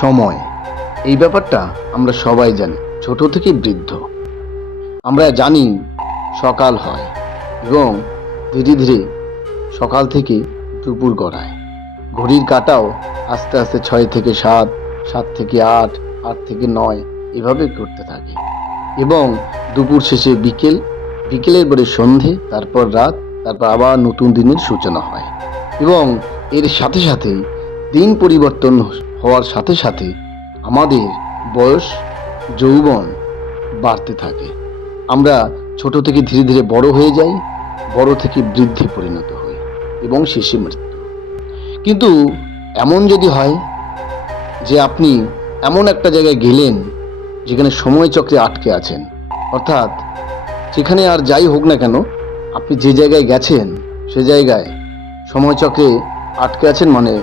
সময়। এই ব্যাপারটা আমরা সবাই জানি, ছোট থেকে বৃদ্ধ। আমরা জানি সকাল হয় এবং ধীরে ধীরে সকাল থেকে দুপুর গড়ায়। ঘড়ির কাটাও আস্তে আস্তে ছয় থেকে সাত সাত থেকে আট আট থেকে নয় এভাবে করতে থাকে। এবং দুপুর শেষে বিকেল, বিকেলের পরে সন্ধে, তারপর রাত, তারপর আবার নতুন দিনের সূচনা হয়। এবং এর সাথে সাথে দিন পরিবর্তন হওয়ার সাথে সাথে আমাদের বয়স যৌবন বাড়তে থাকে। আমরা ছোট থেকে ধীরে ধীরে বড় হয়ে যাই, বড় থেকে বৃদ্ধি পরিণত হই এবং শেষে মৃত্যু। কিন্তু এমন যদি হয় যে আপনি এমন একটা জায়গায় গেলেন যেখানে সময় চক্রে আটকে আছেন, অর্থাৎ সেখানে আর যাই হোক না কেন, আপনি যে জায়গায় গেছেন সে জায়গায় সময় সময়চক্রে আটকে আছেন মানে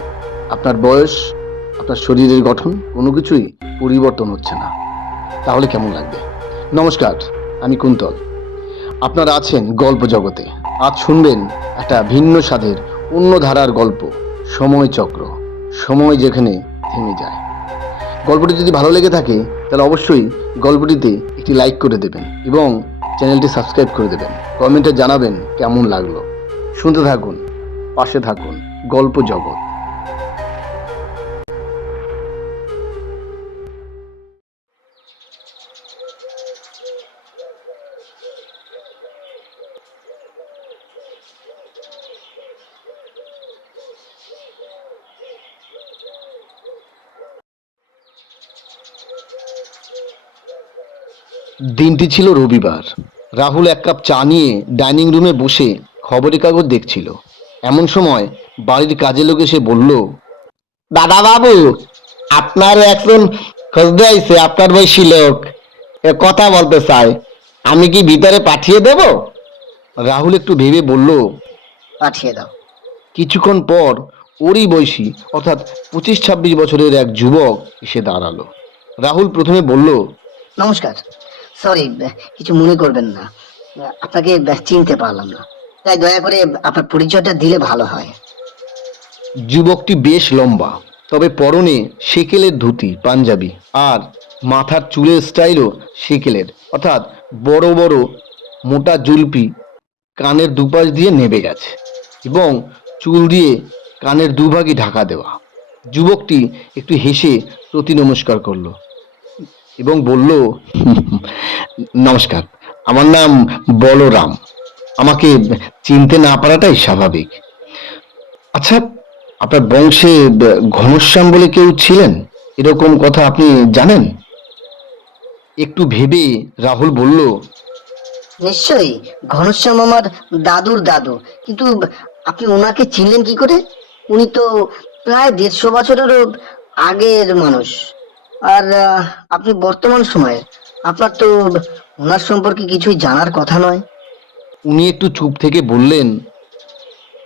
আপনার বয়স আপনার শরীরের গঠন, কোনো কিছুই পরিবর্তন হচ্ছে না। তাহলে কেমন লাগবে? নমস্কার, আমি কুন্তল। আপনারা আছেন গল্প জগতে। আজ শুনবেন একটা ভিন্ন স্বাদের, অন্য ধারার গল্প, সময় চক্র, সময় যেখানে থেমে যায়। গল্পটি যদি ভালো লেগে থাকে, তাহলে অবশ্যই গল্পটিতে একটি লাইক করে দেবেন এবং চ্যানেলটি সাবস্ক্রাইব করে দেবেন। কমেন্টে জানাবেন কেমন লাগল। শুনতে থাকুন, পাশে থাকুন, গল্প জগৎ। দিনটি ছিল রবিবার। রাহুল এক কাপ চা নিয়ে ডাইনিং রুমে বসে খবরের কাগজ দেখছিল। এমন সময় বাড়ির কাজে লোক এসে বলল দাদা বাবু আপনার একজন খোঁজতে আইছে আপনার বয়সী লোক। এ কথা বলতে চাই আমি কি ভিতরে পাঠিয়ে দেব? রাহুল একটু ভেবে বলল পাঠিয়ে দাও। কিছুক্ষণ পর ওরই বয়সী অর্থাৎ পঁচিশ ছাব্বিশ বছরের এক যুবক এসে দাঁড়াল। রাহুল প্রথমে বলল নমস্কার। সরি কিছু মনে করবেন না। আপনাকে চিনতে পারলাম না। তাই দয়া করে আপনার পরিচয়টা দিলে ভালো হয়। যুবকটি বেশ লম্বা, তবে পরনে সেকেলের ধুতি, পাঞ্জাবি, আর মাথার চুলের স্টাইলও সেকেলের। অর্থাৎ বড় বড় মোটা জুলপি কানের দুপাশ দিয়ে নেবে গেছে এবং চুল দিয়ে কানের দুভাগই ঢাকা দেওয়া। যুবকটি একটু হেসে প্রতি নমস্কার করল। এবং বলল, নমস্কার, আমার নাম বলরাম। আমাকে চিনতে না পারাটাই স্বাভাবিক। আচ্ছা আপনার বংশে ঘনশ্যাম বলে কেউ ছিলেন? এরকম কথা আপনি জানেন? একটু ভেবে রাহুল বলল, নিশ্চয়ই, ঘনশ্যাম আমার দাদুর দাদু। কিন্তু আপনি ওনাকে চিনলেন কি করে? উনি তো প্রায় দেড়শো বছরেরও আগের মানুষ। আর আপনি বর্তমান সময়ে আপনার তো ওনার সম্পর্কে কিছুই জানার কথা নয়। উনি একটু চুপ থেকে বললেন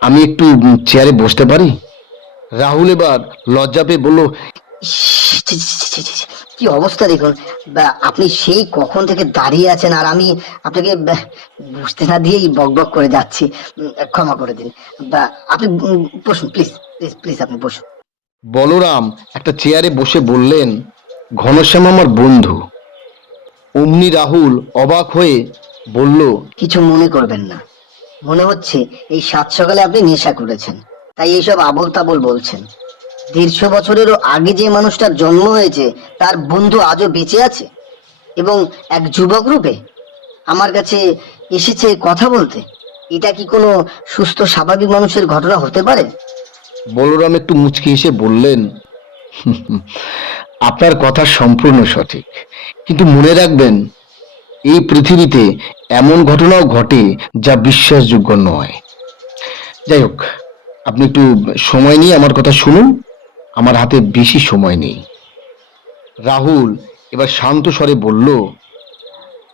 আমি একটু চেয়ারে বসতে পারি? রাহুল এবার লজ্জা পেয়ে বলল কি অবস্থা দেখুন। আপনি সেই কখন থেকে দাঁড়িয়ে আছেন আর আমি আপনাকে বুঝতে না দিয়েই বক বক করে যাচ্ছি। ক্ষমা করে দিন। বা আপনি বসুন প্লিজ প্লিজ প্লিজ আপনি বসুন। বলরাম একটা চেয়ারে বসে বললেন ঘনশ্যাম আমার বন্ধু। অমনি রাহুল অবাক হয়ে বলল কিছু মনে করবেন না। মনে হচ্ছে এই সাত সকালে আপনি নেশা করেছেন। তাই এইসব আবল তাবল বলছেন। দেড়শো বছরেরও আগে যে মানুষটার জন্ম হয়েছে তার বন্ধু আজও বেঁচে আছে? এবং এক যুবক রূপে আমার কাছে এসেছে কথা বলতে। এটা কি কোনো সুস্থ স্বাভাবিক মানুষের ঘটনা হতে পারে? বলরাম একটু মুচকি হেসে বললেন আপনার কথা সম্পূর্ণ সঠিক। কিন্তু মনে রাখবেন এই পৃথিবীতে এমন ঘটনাও ঘটে যা বিশ্বাসযোগ্য নয়। যাই হোক আপনি একটু সময় নিয়ে আমার কথা শুনুন। আমার হাতে বেশি সময় নেই। রাহুল এবার শান্ত স্বরে বলল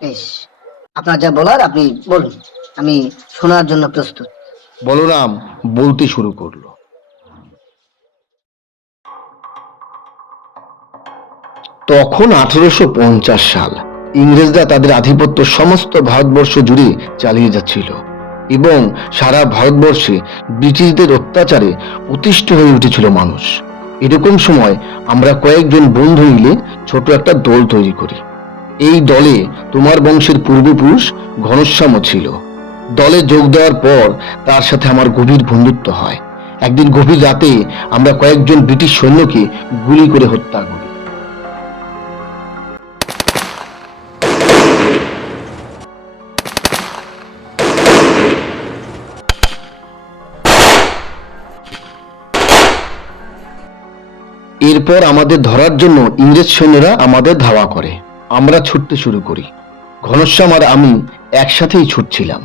বেশ আপনার যা বলার আপনি বলুন। আমি শোনার জন্য প্রস্তুত। বলরাম বলতে শুরু করল। তখন আঠেরোশো পঞ্চাশ সাল ইংরেজরা তাদের আধিপত্য সমস্ত ভারতবর্ষ জুড়ে চালিয়ে যাচ্ছিল এবং সারা ভারতবর্ষে ব্রিটিশদের অত্যাচারে অতিষ্ঠ হয়ে উঠেছিল মানুষ। এরকম সময় আমরা কয়েকজন বন্ধু মিলে ছোট একটা দল তৈরি করি। এই দলে তোমার বংশের পূর্বপুরুষ ঘনশ্যামও ছিল। দলে যোগ দেওয়ার পর তার সাথে আমার গভীর বন্ধুত্ব হয়। একদিন গভীর রাতে আমরা কয়েকজন ব্রিটিশ সৈন্যকে গুলি করে হত্যা করি। এরপর আমাদের ধরার জন্য ইংরেজ সৈন্যরা আমাদের ধাওয়া করে। আমরা ছুটতে শুরু করি। ঘনশ্যাম আর আমি একসাথেই ছুটছিলাম।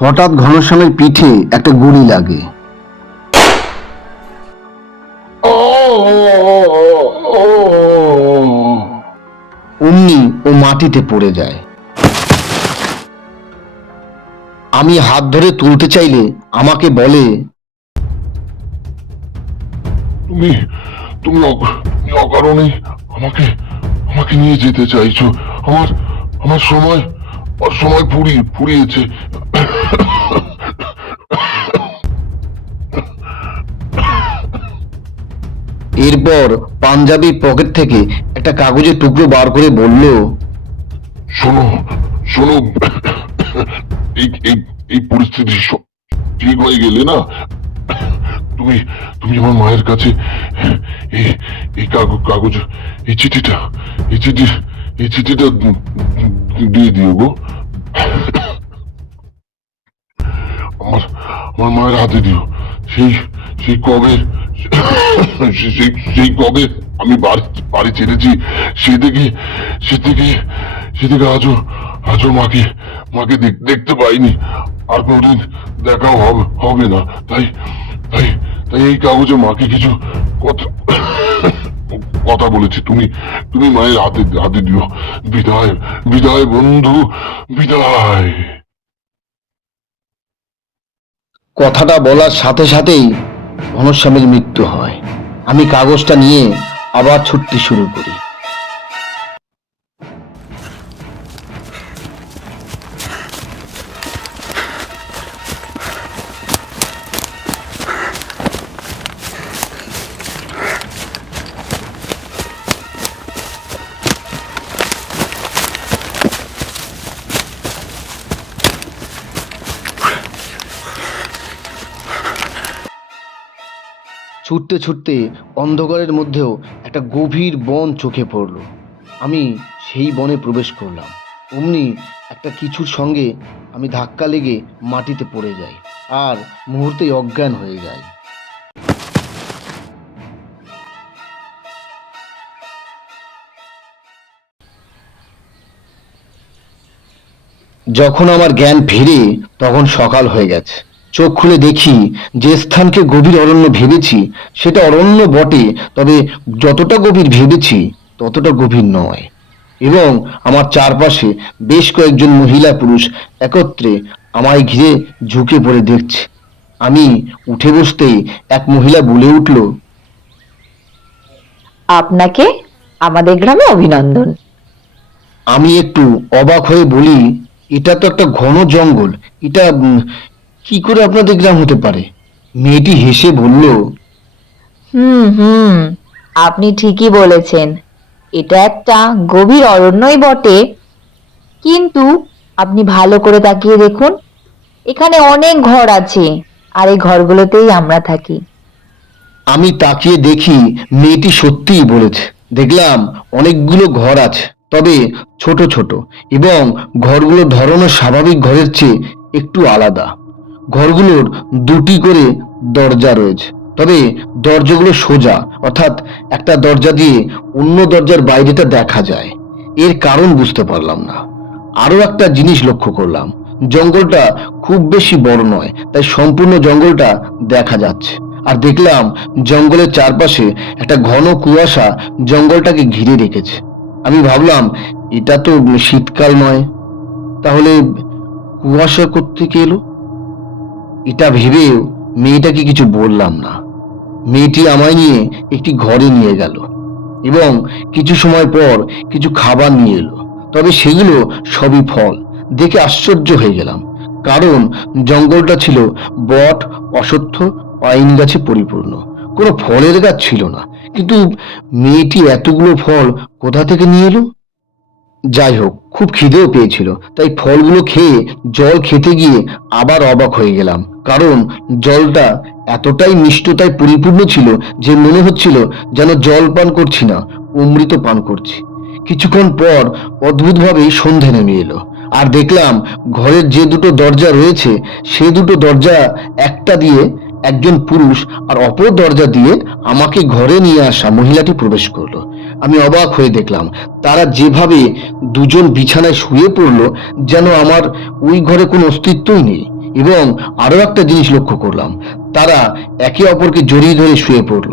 হঠাৎ ঘনশ্যামের পিঠে একটা গুলি লাগে। অমনি ও মাটিতে পড়ে যায়। আমি হাত ধরে তুলতে চাইলে আমাকে বলে, তুমি তুমি অক- তুমি অকারণে আমাকে আমাকে নিয়ে যেতে চাইছো। আমার আমার সময় আমার সময় ফুরিয়ে ফুরিয়েছে। এরপর পাঞ্জাবির পকেট থেকে একটা কাগজের টুকরো বার করে বলল, শোনো শোনো, এই পরিস্থিতি ঠিক হয়ে গেলে না, তুমি তুমি আমার মায়ের কাছে এই এই কাগজ কাগজ, এই চিঠিটা, এই চিঠি এই চিঠিটা দিয়ে দিও গো। আমার আমার মায়ের হাতে দিও। সেই সেই কবে সেই কবে আমি বাড়ি ছেড়েছি সে থেকে সে থেকে সে থেকে আজও আজও মাকে মাকে দেখতে পাইনি। আর কোনোদিন দেখাও হবে হবে না। তাই তাই তাই এই কাগজে মাকে কিছু কথা কথা বলেছি। তুমি তুমি মায়ের হাতে হাতে দিও। বিদায় বিদায় বন্ধু, বিদায়। কথাটা বলার সাথে সাথেই ঘনশ্যামের মৃত্যু হয়। আমি কাগজটা নিয়ে আবার ছুটতে শুরু করি। ছুটতে ছুটতে অন্ধকারের মধ্যেও একটা গভীর বন চোখে পড়ল। আমি সেই বনে প্রবেশ করলাম। অমনি একটা কিছুর সঙ্গে আমি ধাক্কা লেগে মাটিতে পড়ে যাই আর মুহূর্তেই অজ্ঞান হয়ে যাই। যখন আমার জ্ঞান ফিরে তখন সকাল হয়ে গেছে। চোখ খুলে দেখি যে স্থানকে গভীর অরণ্য ভেবেছি সেটা অরণ্য বটে তবে যতটা গভীর ভেবেছি ততটা গভীর নয়। এবং আমার চারপাশে বেশ কয়েকজন মহিলা পুরুষ একত্রে আমায় ঘিরে ঝুঁকে পড়ে দেখছে। আমি উঠে বসতেই এক মহিলা বলে উঠল আপনাকে আমাদের গ্রামে অভিনন্দন। আমি একটু অবাক হয়ে বলি এটা তো একটা ঘন জঙ্গল এটা কি করে আপনাদের গ্রাম হতে পারে? মেয়েটি হেসে বলল হুম হুম আপনি ঠিকই বলেছেন। এটা একটা গভীর অরণ্যই বটে। কিন্তু আপনি ভালো করে তাকিয়ে দেখুন এখানে অনেক ঘর আছে আর এই ঘরগুলোতেই আমরা থাকি। আমি তাকিয়ে দেখি মেয়েটি সত্যিই বলেছে দেখলাম অনেকগুলো ঘর আছে তবে ছোট ছোট এবং ঘরগুলোর ধরনও স্বাভাবিক ঘরের চেয়ে একটু আলাদা। ঘরগুলোর দুটি করে দরজা রয়েছে। তবে দরজাগুলো সোজা, অর্থাৎ একটা দরজা দিয়ে অন্য দরজার বাইরেটা দেখা যায়। এর কারণ বুঝতে পারলাম না। আরও একটা জিনিস লক্ষ্য করলাম, জঙ্গলটা খুব বেশি বড় নয়, তাই সম্পূর্ণ জঙ্গলটা দেখা যাচ্ছে। আর দেখলাম জঙ্গলের চারপাশে একটা ঘন কুয়াশা জঙ্গলটাকে ঘিরে রেখেছে। আমি ভাবলাম, এটা তো শীতকাল নয়। তাহলে কুয়াশা কোত্থেকে এলো? এটা ভেবেও মেয়েটাকে কিছু বললাম না। মেয়েটি আমায় নিয়ে একটি ঘরে নিয়ে গেল এবং কিছু সময় পর কিছু খাবার নিয়ে এলো। তবে সেগুলো সবই ফল। দেখে আশ্চর্য হয়ে গেলাম। কারণ জঙ্গলটা ছিল বট, অশ্বত্থ, পাইন গাছে পরিপূর্ণ। কোনো ফলের গাছ ছিল না। কিন্তু মেয়েটি এতগুলো ফল কোথা থেকে নিয়ে এলো? যাই হোক, খুব খিদেও পেয়েছিল। তাই ফলগুলো খেয়ে জল খেতে গিয়ে আবার অবাক হয়ে গেলাম। কারণ জলটা এতটাই মিষ্টতায় পরিপূর্ণ ছিল যে মনে হচ্ছিল যেন জল পান করছি না, অমৃত পান করছি। কিছুক্ষণ পর অদ্ভুতভাবেই সন্ধে নেমে এলো। আর দেখলাম ঘরের যে দুটো দরজা রয়েছে, সে দুটো দরজা একটা দিয়ে একজন পুরুষ আর অপর দরজা দিয়ে আমাকে ঘরে নিয়ে আসা মহিলাটি প্রবেশ করল। আমি অবাক হয়ে দেখলাম, তারা যেভাবে দুজন বিছানায় শুয়ে পড়ল যেন আমার ওই ঘরে কোনো অস্তিত্বই নেই। এবং আরও একটা জিনিস লক্ষ্য করলাম, তারা একে অপরকে জড়িয়ে ধরে শুয়ে পড়ল,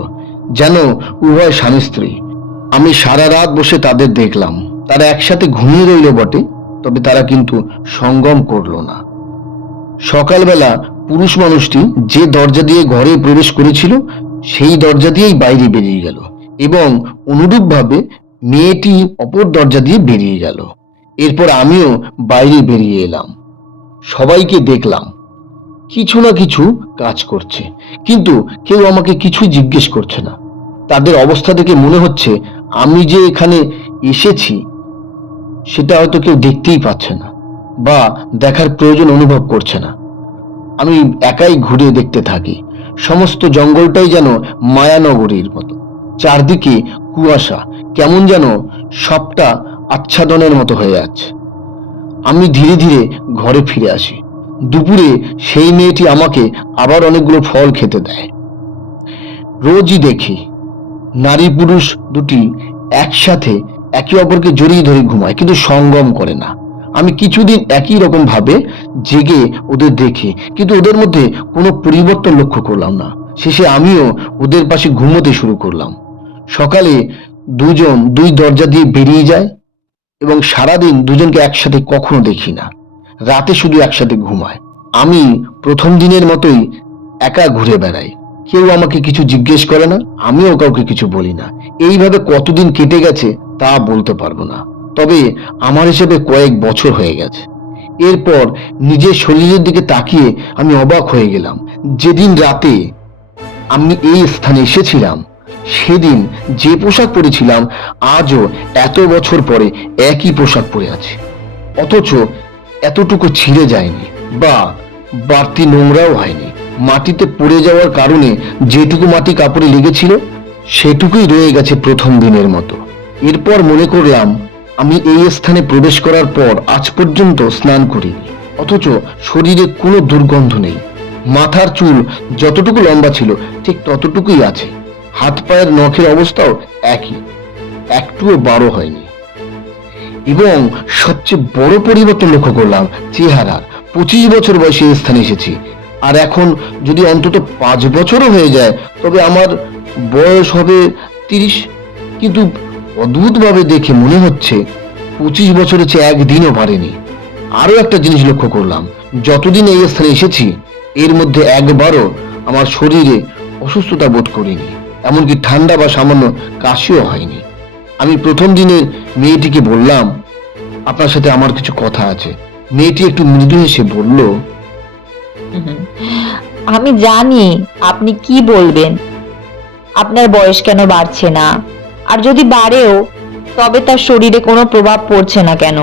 যেন উভয় স্বামী স্ত্রী। আমি সারা রাত বসে তাদের দেখলাম, তারা একসাথে ঘুমিয়ে রইল বটে, তবে তারা কিন্তু সঙ্গম করল না। সকালবেলা পুরুষ মানুষটি যে দরজা দিয়ে ঘরে প্রবেশ করেছিল, সেই দরজা দিয়েই বাইরে বেরিয়ে গেল। এবং অনুরূপভাবে মেয়েটি অপর দরজা দিয়ে বেরিয়ে গেল। এরপর আমিও বাইরে বেরিয়ে এলাম। সবাইকে দেখলাম। কিছু না কিছু কাজ করছে। কিন্তু কেউ আমাকে কিছু জিজ্ঞেস করছে না। তাদের অবস্থা দেখে মনে হচ্ছে আমি যে এখানে এসেছি, সেটা হয়তো কেউ দেখতেই পাচ্ছে না বা দেখার প্রয়োজন অনুভব করছে না। আমি একাই ঘুরে দেখতে থাকি। সমস্ত জঙ্গলটাই যেন মায়ানগরীর মতো। চারদিকে কুয়াশা, কেমন যেন সবটা আচ্ছাদনের মতো হয়ে যাচ্ছে। আমি ধীরে ধীরে ঘরে ফিরে আসি। দুপুরে সেই মেয়েটি আমাকে আবার অনেকগুলো ফল খেতে দেয়। রোজই দেখি নারী পুরুষ দুটি একসাথে একে অপরকে জড়িয়ে ধরে ঘুমায়, কিন্তু সঙ্গম করে না। আমি কিছুদিন একই রকম ভাবে জেগে ওদের দেখি, কিন্তু ওদের মধ্যে কোনো পরিবর্তন লক্ষ্য করলাম না। শেষে আমিও ওদের পাশে ঘুমোতে শুরু করলাম। সকালে দুজন, দুই দরজা দিয়ে বেরিয়ে যায় এবং সারাদিন দুজনকে একসাথে কখনো দেখি না। রাতে শুধু একসাথে ঘুমায়। আমি প্রথম দিনের মতোই একা ঘুরে বেড়াই। কেউ আমাকে কিছু জিজ্ঞেস করে না, আমিও কাউকে কিছু বলি না। এইভাবে কতদিন কেটে গেছে তা বলতে পারব না। তবে আমার হিসেবে কয়েক বছর হয়ে গেছে। এরপর নিজের শরীরের দিকে তাকিয়ে আমি অবাক হয়ে গেলাম। যেদিন রাতে আমি এই স্থানে এসেছিলাম সেদিন যে পোশাক পরেছিলাম, আজও এত বছর পরে একই পোশাক পরে আছে। অথচ এতটুকু ছিঁড়ে যায়নি বা বাড়তি নোংরাও হয়নি। মাটিতে পড়ে যাওয়ার কারণে যেটুকু মাটি কাপড়ে লেগেছিল, সেটুকুই রয়ে গেছে প্রথম দিনের মতো। এরপর মনে করলাম, আমি এই স্থানে প্রবেশ করার পর আজ পর্যন্ত স্নান করিনি। অথচ শরীরে কোনো দুর্গন্ধ নেই। মাথার চুল যতটুকু লম্বা ছিল, ঠিক ততটুকুই আছে। হাত পায়ের নখের অবস্থাও একই। একটুও বারো হয়নি। এবং সবচেয়ে বড় পরিবর্তন লক্ষ্য করলাম চেহারার পঁচিশ বছর বয়সে এই স্থানে এসেছি। আর এখন যদি অন্তত পাঁচ বছরও হয়ে যায়, তবে আমার বয়স হবে তিরিশ। কিন্তু অদ্ভুতভাবে দেখে মনে হচ্ছে পঁচিশ বছরের চেয়ে একদিনও পারেনি আরও একটা জিনিস লক্ষ্য করলাম, যতদিন এই স্থানে এসেছি, এর মধ্যে একবারও আমার শরীরে অসুস্থতা বোধ করিনি। এমনকি ঠান্ডা বা সামান্য কাশিও হয়নি। আমি প্রথম দিনের মেয়েটিকে বললাম, আপনার সাথে আমার কিছু কথা আছে। মেয়েটি একটু মৃদু হেসে বলল আমি জানি আপনি কি বলবেন। আপনার বয়স কেন বাড়ছে না? আর যদি বাড়েও, তবে তার শরীরে কোনো প্রভাব পড়ছে না কেন?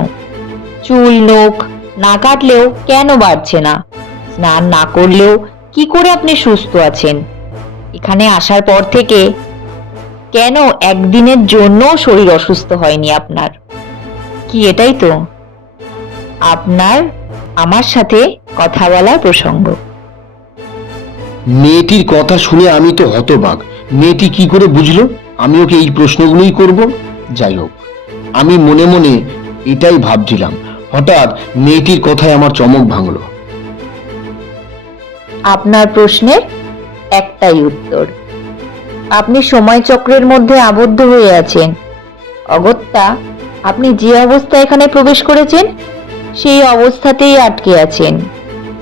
চুল, নখ না কাটলেও কেন বাড়ছে না? স্নান না করলেও কি করে আপনি সুস্থ আছেন? এখানে আসার পর থেকে কেন একদিনের জন্য শরীর অসুস্থ হয়নি আপনার? কি এটাই তো? আপনার আমার সাথে কথা বলার প্রসঙ্গ। মেয়েটির কথা শুনে আমি তো হতবাক। মেয়েটি কি করে বুঝলো? আমি ওকে এই প্রশ্নগুলোই করব। যাই হোক আমি মনে মনে এটাই ভাবছিলাম। হঠাৎ মেয়েটির কথায় আমার চমক ভাঙলো। আপনার প্রশ্নের একটাই উত্তর। আপনি সময় চক্রের মধ্যে আবদ্ধ হয়ে আছেন। অগত্যা আপনি যে অবস্থায় এখানে প্রবেশ করেছেন সেই অবস্থাতেই আটকে আছেন।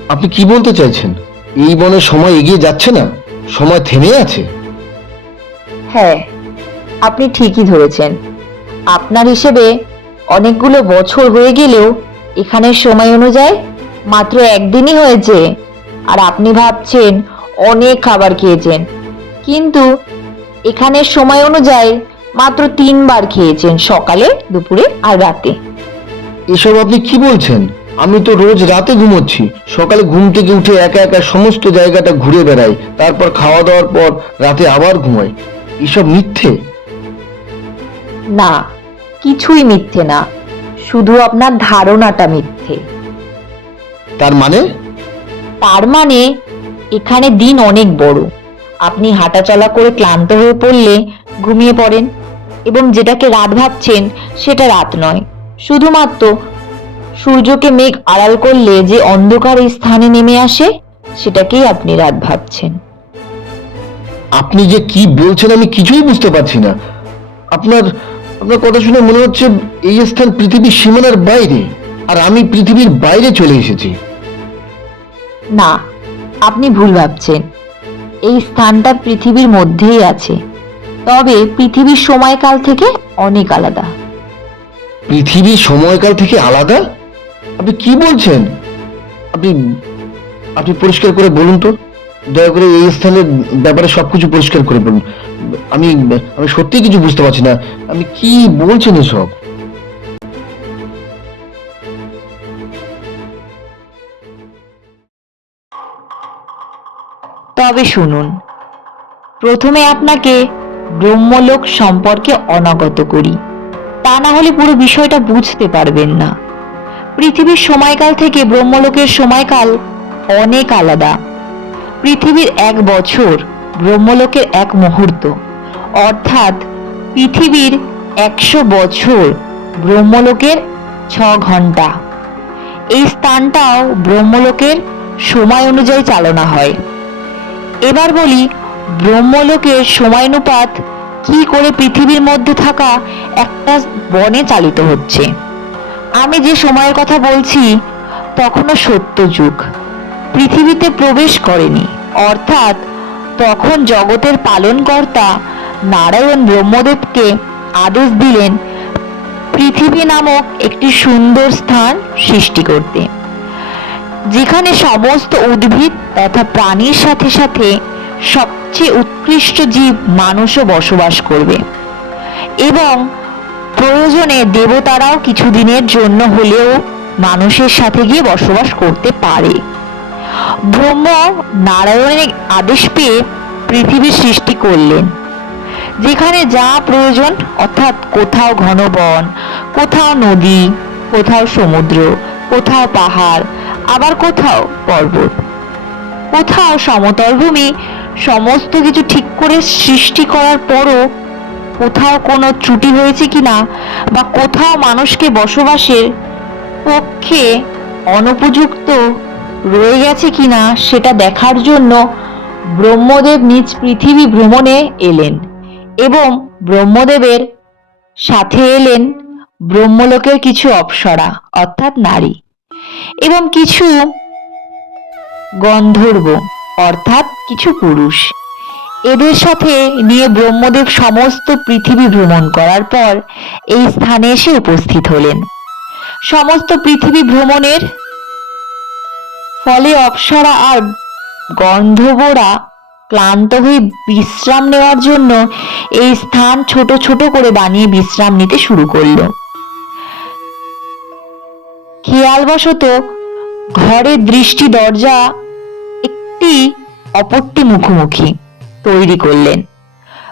আপনি কি বলতে চাইছেন? এই বনে সময় এগিয়ে যাচ্ছে না? সময় থেমে আছে? হ্যাঁ আপনি ঠিকই ধরেছেন। আপনার হিসেবে অনেকগুলো বছর হয়ে গেলেও এখানে সময় অনুযায়ী মাত্র একদিনই হয়েছে। আর আপনি ভাবছেন অনেক খাবার খেয়েছেন। কিন্তু এখানের সময় অনুযায়ী মাত্র তিনবার খেয়েছেন সকালে দুপুরে আর রাতে। এসব আপনি কি বলছেন? আমি তো রোজ রাতে ঘুমোচ্ছি। সকালে ঘুম থেকে উঠে একা একা সমস্ত জায়গাটা ঘুরে বেড়াই। তারপর খাওয়া দাওয়ার পর রাতে আবার ঘুমাই। এসব মিথ্যে? না কিছুই মিথ্যে না। শুধু আপনার ধারণাটা মিথ্যে। তার মানে? তার মানে এখানে দিন অনেক বড়। আপনি হাঁটাচলা করে ক্লান্ত হয়ে পড়লে ঘুমিয়ে পড়েন এবং যেটাকে রাত ভাবছেন সেটা রাত নয়। শুধুমাত্র সূর্যকে মেঘ আড়াল করলে যে অন্ধকার এই স্থানে নেমে আসে সেটাকেই আপনি রাত ভাবছেন। আপনি যে কি বলছেন আমি কিছুই বুঝতে পারছি না। আপনার আপনার কথা শুনে মনে হচ্ছে এই স্থান পৃথিবীর সীমানার বাইরে আর আমি পৃথিবীর বাইরে চলে এসেছি। না আপনি ভুল ভাবছেন। এই স্থানটা পৃথিবীর মধ্যেই আছে। তবে পৃথিবীর সময়কাল থেকে অনেক আলাদা। পৃথিবীর সময়কাল থেকে আলাদা? আপনি কি বলছেন? আপনি আপনি পরিষ্কার করে বলুন তো। দয়া করে এই স্থানের ব্যাপারে সবকিছু পরিষ্কার করে বলুন। আমি আমি সত্যি কিছু বুঝতে পারছি না। আপনি কি বলছেন এসব? তবে শুনুন। প্রথমে আপনাকে ব্রহ্মলোক সম্পর্কে অনাগত করি। তা না হলে পুরো বিষয়টা বুঝতে পারবেন না। পৃথিবীর সময়কাল থেকে ব্রহ্মলোকের সময়কাল অনেক আলাদা। পৃথিবীর এক বছর ব্রহ্মলোকের এক মুহূর্ত। অর্থাৎ পৃথিবীর একশো বছর ব্রহ্মলোকের ছ ঘণ্টা এই স্থানটাও ব্রহ্মলোকের সময় অনুযায়ী চালনা হয়। এবার বলি, ব্রহ্মলোকের সময়ানুপাত কি করে পৃথিবীর মধ্যে থাকা একটা বনে চালিত হচ্ছে? আমি যে সময়ের কথা বলছি, তখনও সত্যযুগ পৃথিবীতে প্রবেশ করেনি। অর্থাৎ তখন জগতের পালনকর্তা নারায়ণ ব্রহ্মদেবকে আদেশ দিলেন, পৃথিবী নামক একটি সুন্দর স্থান সৃষ্টি করতে। যেখানে সমস্ত উদ্ভিদ তথা প্রাণীর সাথে সাথে সবচেয়ে উৎকৃষ্ট জীব মানুষও বসবাস করবে। এবং প্রয়োজনে দেবতারাও কিছুদিনের জন্য হলেও মানুষের সাথে গিয়ে বসবাস করতে পারে। ব্রহ্ম নারায়ণের আদেশ পেয়ে পৃথিবীর সৃষ্টি করলেন। যেখানে যা প্রয়োজন, অর্থাৎ কোথাও ঘন বন, কোথাও নদী, কোথাও সমুদ্র, কোথাও পাহাড় আবার কোথাও পর্বত। কোথাও সমতল ভূমি সমস্ত কিছু ঠিক করে সৃষ্টি করার পরও কোথাও কোনো ত্রুটি হয়েছে কিনা বা কোথাও মানুষকে বসবাসের পক্ষে অনুপযুক্ত রয়ে গেছে কিনা সেটা দেখার জন্য ব্রহ্মদেব নিজ পৃথিবী ভ্রমণে এলেন এবং ব্রহ্মদেবের সাথে এলেন ব্রহ্মলোকের কিছু অপ্সরা, অর্থাৎ নারী। এবং কিছু গন্ধর্ব, অর্থাৎ কিছু পুরুষ। এদের সাথে নিয়ে ব্রহ্মদেব সমস্ত পৃথিবী ভ্রমণ করার পর এই স্থানে এসে উপস্থিত হলেন। সমস্ত পৃথিবী ভ্রমণের ফলে অপ্সরা আর গন্ধর্বরা ক্লান্ত হয়ে বিশ্রাম নেওয়ার জন্য এই স্থান ছোট ছোট করে বানিয়ে বিশ্রাম নিতে শুরু করল। খেয়ালবশত ঘরের দৃষ্টি দরজা একটি অপরটি মুখোমুখি তৈরি করলেন।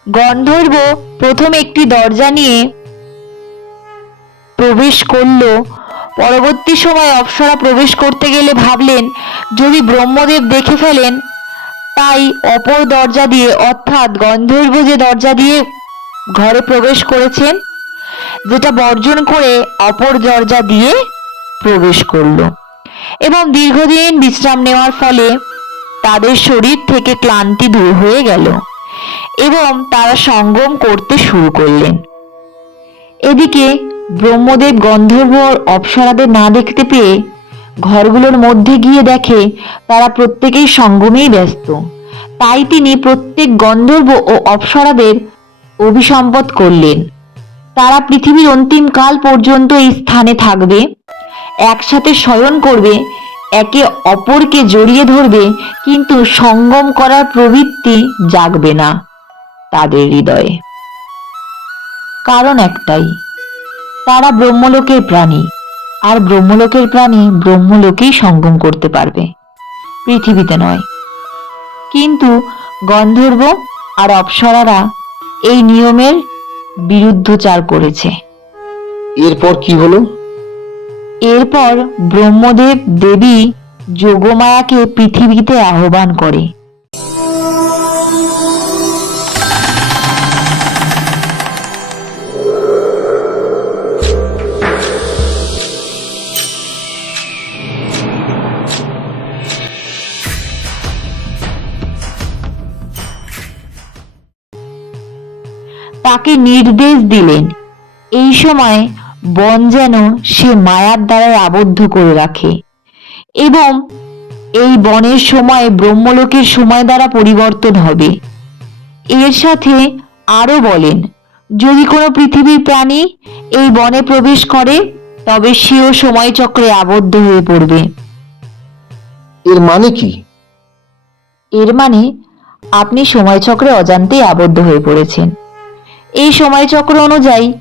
গন্ধর্ব প্রথম একটি দরজা নিয়ে প্রবেশ করল। পরবর্তী সময় অপ্সরা প্রবেশ করতে গেলে ভাবলেন, যদি ব্রহ্মদেব দেখে ফেলেন, তাই অপর দরজা দিয়ে, অর্থাৎ গন্ধর্ব যে দরজা দিয়ে ঘরে প্রবেশ করেছেন, যেটা বর্জন করে অপর দরজা দিয়ে প্রবেশ করল এবং দীর্ঘদিন বিশ্রাম নেওয়ার ফলে তাদের শরীর থেকে ক্লান্তি দূর হয়ে গেল এবং তারা সঙ্গম করতে শুরু করলেন। এদিকে ব্রহ্মদেব গন্ধর্ব অপ্সরাদের না দেখতে পেয়ে ঘরগুলোর মধ্যে গিয়ে দেখে, তারা প্রত্যেকেই সঙ্গমেই ব্যস্ত। তাই তিনি প্রত্যেক গন্ধর্ব ও অপ্সরাদের অভিসম্পদ করলেন। তারা পৃথিবীর অন্তিম কাল পর্যন্ত এই স্থানে থাকবে। একসাথে শয়ন করবে, একে অপরকে জড়িয়ে ধরবে, কিন্তু সঙ্গম করার প্রবৃত্তি জাগবে না তাদের হৃদয়ে। কারণ একটাই, তারা ব্রহ্মলোকের প্রাণী, আর ব্রহ্মলোকের প্রাণী ব্রহ্মলোকেই সঙ্গম করতে পারবে, পৃথিবীতে নয়। কিন্তু গন্ধর্ব আর অপ্সরারা এই নিয়মের বিরুদ্ধচার করেছে। এরপর কি হলো? এরপর ব্রহ্মদেব দেবী যোগমায়াকে পৃথিবীতে আহ্বান করে। তাকে নির্দেশ দিলেন এই সময় বন যেন সে মায়ার দ্বারা আবদ্ধ করে রাখে এবং এই বনের সময় ব্রহ্মলোকের সময় দ্বারা পরিবর্তন হবে। এর সাথে আরও বলেন যদি কোনো পৃথিবীর প্রাণী এই বনে প্রবেশ করে তবে সেও সময়চক্রে আবদ্ধ হয়ে পড়বে। এর মানে কি? এর মানে আপনি সময়চক্রে অজান্তেই আবদ্ধ হয়ে পড়েছেন। এই সময়চক্র অনুযায়ী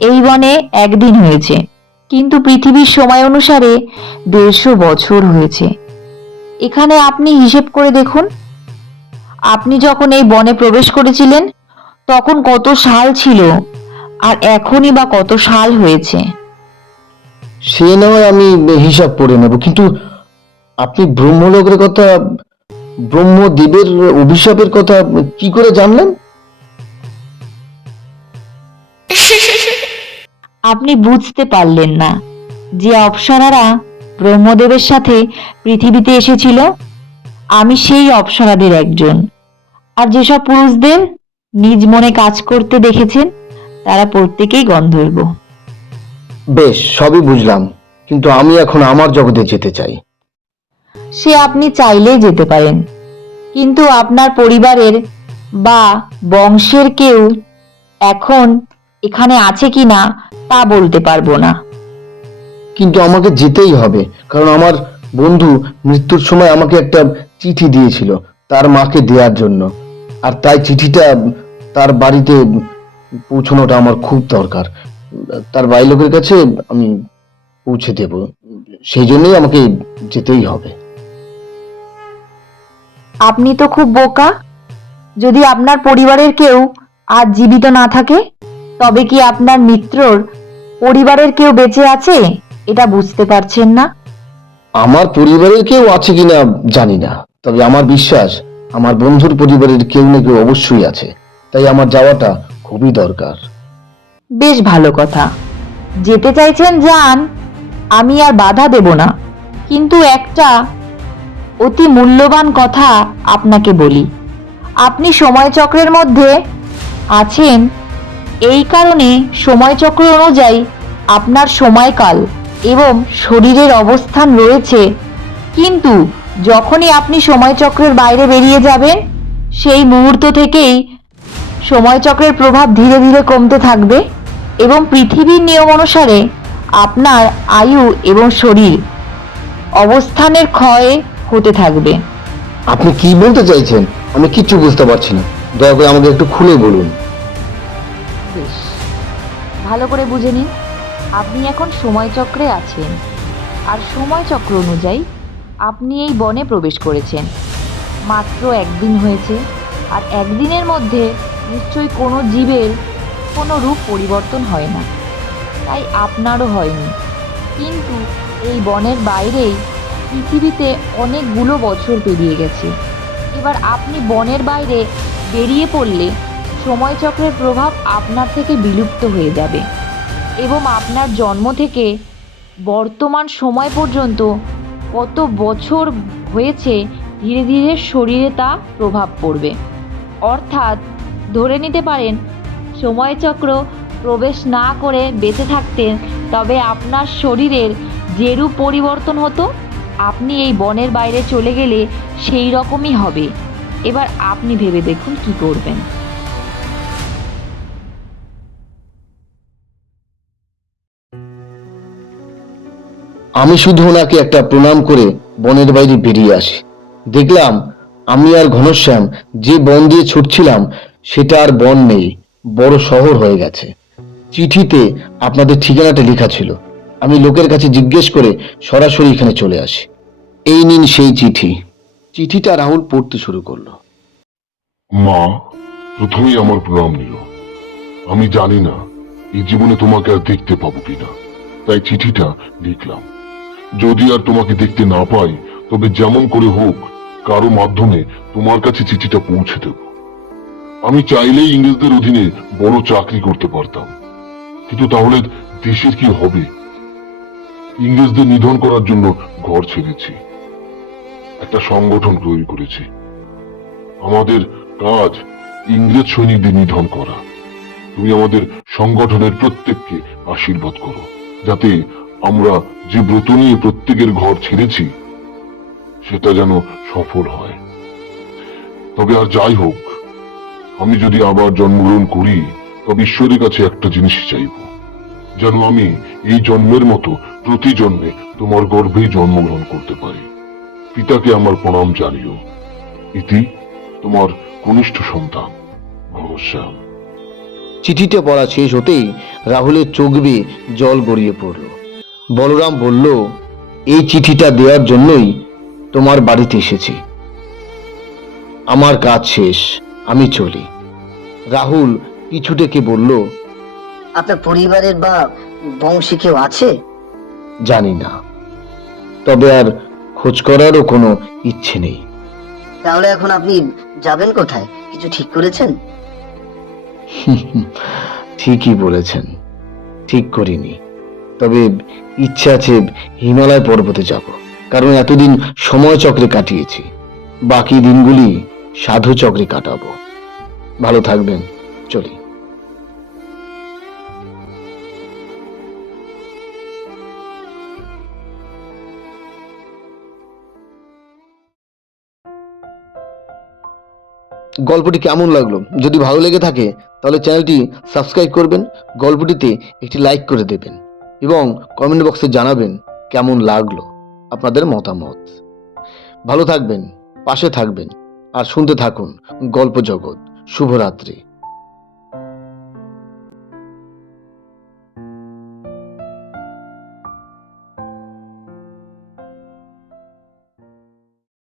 এই বনে একদিন হয়েছে। কিন্তু পৃথিবীর সময় অনুসারে দেড়শো বছর হয়েছে। এখানে আপনি হিসেব করে দেখুন। আপনি যখন এই বনে প্রবেশ করেছিলেন, তখন কত সাল ছিল আর এখনই বা কত সাল হয়েছে। সে নয় আমি হিসাব করে নেব, কিন্তু আপনি ব্রহ্মলোকের কথা, ব্রহ্মদেবের অভিশাপের কথা কি করে জানলেন? আপনি বুঝতে পারলেন না যে অপ্সরারা ব্রহ্মদেবের সাথে পৃথিবীতে এসেছিল? আমি সেই অপ্সরাদের একজন। আর যেসব পুরুষদের নিজ মনে কাজ করতে দেখেছেন তারা প্রত্যেকেই গন্ধর্ব। বেশ সবই বুঝলাম। কিন্তু আমি এখন আমার জগতে যেতে চাই। সে আপনি চাইলেই যেতে পারেন। কিন্তু আপনার পরিবারের বা বংশের কেউ এখন এখানে আছে কি না তা বলতে পারব না। কিন্তু আমাকে যেতেই হবে কারণ আমার বন্ধু মৃত্যুর সময় আমাকে একটা চিঠি দিয়েছিল তার মাকে দেওয়ার জন্য। আর তাই চিঠিটা তার বাড়িতে পৌঁছানোটা আমার খুব দরকার। তার বাড়ি লোকের কাছে আমি পৌঁছে দেব সেই জন্যই আমাকে যেতেই হবে। আপনি তো খুব বোকা। যদি আপনার পরিবারের কেউ আজ জীবিত না থাকে তবে কি আপনার মিত্রর পরিবারের কেউ বেঁচে আছে? এটা বুঝতে পারছেন না? আমার পরিবারের কেউ আছে কিনা জানি না। তবে আমার বিশ্বাস আমার বন্ধুর পরিবারের কেউ না কেউ অবশ্যই আছে। তাই আমার যাওয়াটা খুবই দরকার। বেশ ভালো কথা। যেতে চাইছেন যান। আমি আর বাধা দেব না। কিন্তু একটা অতি মূল্যবান কথা আপনাকে বলি। আপনি সময়চক্রের মধ্যে আছেন এই কারণে সময়চক্র অনুযায়ী আপনার সময়কাল এবং শরীরের অবস্থান রয়েছে। কিন্তু যখনই আপনি সময়চক্রের বাইরে বেরিয়ে যাবেন, সেই মুহূর্ত থেকেই সময়চক্রের প্রভাব ধীরে ধীরে কমতে থাকবে এবং পৃথিবীর নিয়ম অনুসারে আপনার আয়ু এবং শরীর অবস্থানের ক্ষয় হতে থাকবে। আপনি কি বলতে চাইছেন? আমি কিচ্ছু বুঝতে পারছি না। দয়া করে আমাকে একটু খুলে বলুন। বেশ। ভালো করে বুঝে নিন, আপনি এখন সময়চক্রে আছেন। আর সময়চক্র অনুযায়ী আপনি এই বনে প্রবেশ করেছেন। মাত্র একদিন হয়েছে, আর একদিনের মধ্যে নিশ্চয়ই কোনো জীবের কোনো রূপ পরিবর্তন হয় না। তাই আপনারও হয়নি। কিন্তু এই বনের বাইরেই পৃথিবীতে অনেকগুলো বছর পেরিয়ে গেছে। এবার আপনি বনের বাইরে বেরিয়ে পড়লে সময়চক্রের প্রভাব আপনার থেকে বিলুপ্ত হয়ে যাবে এবং আপনার জন্ম থেকে বর্তমান সময় পর্যন্ত কত বছর হয়েছে ধীরে ধীরে শরীরে তা প্রভাব পড়বে। অর্থাৎ ধরে নিতে পারেন, সময়চক্র প্রবেশ না করে বেঁচে থাকতেন তবে আপনার শরীরের যেরূপ পরিবর্তন হতো, আপনি এই বনের বাইরে চলে গেলে সেই রকমই হবে। এবার আপনি ভেবে দেখুন কি করবেন। আমি শুধু ওনাকে একটা প্রণাম করে বনের বাইরে বেরিয়ে আসি। দেখলাম আমি আর ঘনশ্যাম যে বন দিয়ে ছুটছিলাম, সেটা আর বন নেই, বড় শহর হয়ে গেছে। চিঠিতে আপনাদের ঠিকানাটা লেখা ছিল। আমি লোকের কাছে জিজ্ঞেস করে সরাসরি এখানে চলে আসি। এই নিন সেই চিঠি। চিঠিটা রাহুল পড়তে শুরু করল। মা, প্রথমেই আমার প্রণাম নিও। আমি জানি না, এই জীবনে তোমাকে আর দেখতে পাবো কিনা। তাই চিঠিটা লিখলাম। যদি আর তোমাকে দেখতে না পাই, তবে যেমন করে হোক, কারও মাধ্যমে তোমার কাছে চিঠিটা পৌঁছে দেব। আমি চাইলেই ইংরেজদের অধীনে বড় চাকরি করতে পারতাম। কিন্তু তাহলে দেশের কি হবে? ইংরেজদের নিধন করার জন্য ঘর ছেড়েছি। একটা সংগঠন তৈরি করেছি। আমাদের কাজ ইংরেজ সৈনিকদের নিধন করা। তুমি আমাদের সংগঠনের প্রত্যেককে আশীর্বাদ করো, যাতে আমরা যে ব্রত নিয়ে প্রত্যেকের ঘর ছেড়েছি, সেটা যেন সফল হয়। তবে আর যাই হোক, আমি যদি আবার জন্মগ্রহণ করি, তবে ঈশ্বরের কাছে একটা জিনিস চাইব, যেন আমি এই জন্মের মতো প্রতি জন্মে তোমার গর্ভেই জন্মগ্রহণ করতে পারি। পিতাকে আমার প্রণাম জানিও। ইতি তোমার কনিষ্ঠ সন্তান ঘনশ্যাম চিঠিটা পড়া শেষ হতেই রাহুলের চোখ বেয়ে জল গড়িয়ে পড়ল। বলরাম বলল এই চিঠিটা দেওয়ার জন্যই তোমার বাড়িতে এসেছি। আমার কাজ শেষ আমি চলি। রাহুল পিছু ডেকে বলল আপনার পরিবারের বা বংশী কেউ আছে? জানি না। তবে আর খোঁজ করারও কোনো ইচ্ছে নেই। তাহলে এখন আপনি যাবেন কোথায়? কিছু ঠিক করেছেন? ঠিকই বলেছেন। ঠিক করিনি। তবে ইচ্ছা আছে হিমালয় পর্বতে যাব, কারণ এতদিন সময় চক্রে কাটিয়েছি। বাকি দিনগুলি সাধু চক্রে কাটাবো। ভালো থাকবেন, চলি। গল্পটি কেমন লাগল? যদি ভালো লেগে থাকে, তাহলে চ্যানেলটি সাবস্ক্রাইব করবেন, গল্পটিতে একটি লাইক করে দেবেন। এবং কমেন্ট বক্সে জানাবেন কেমন লাগল আপনাদের মতামত। ভালো থাকবেন, পাশে থাকবেন, আর শুনতে থাকুন গল্প জগৎ। শুভরাত্রি।